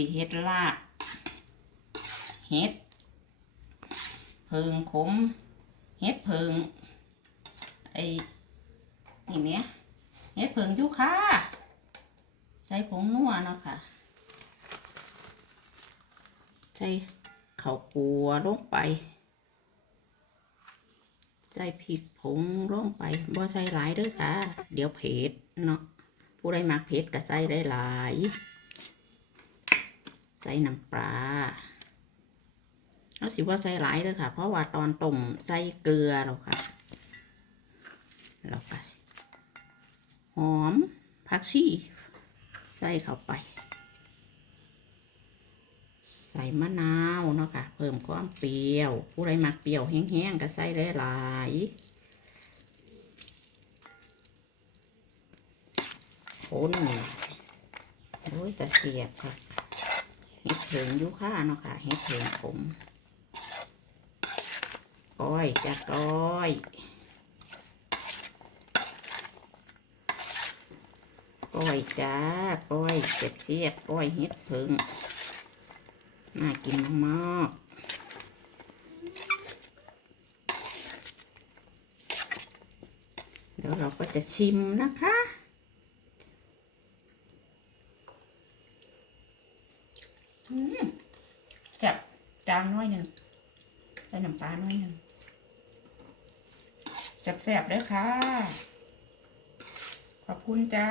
สีเฮ็ดลาบเฮ็ดเพิงขมเฮ็ดเพิงไอ้นี่เนี้ยเฮ็ดเพิงยูคาใส่ผงนัวเนาะค่ะ ใส่ข้าวคั่วลงไป ใส่พริกผงลงไปบ่ใส่หลายเด้อค่ะ เดี๋ยวเผ็ดเนาะผู้ใดมักเผ็ดก็ใส่ได้หลาย ใส่น้ำปลาเอาสิว่าใส่หลายเด้อค่ะ เพราะว่าตอนต้มใส่เกลือแล้วค่ะแล้วก็หอมผักชีใส่เข้าไป ใส่มะนาวเนาะค่ะ เพิ่มความเปรี้ยว ผู้ใดมักเปรี้ยวแห้งๆก็ใส่ได้หลายคนโอ้ยแต่เสียบค่ะ เห็ดเถิงยุค่าเนาะค่ะเห็ดเถิงผมก้อยจะก้อยก้อยจ้าก้อยเจ็บเสียบก้อยเห็ดเถิงน่ากินมากๆเดี๋ยวเราก็จะชิมนะคะ อืม จับจางน้อยหนึ่งใส่น้ำปลาน้อยหนึ่งจับแสบๆเลยค่ะ ขอบคุณจ้า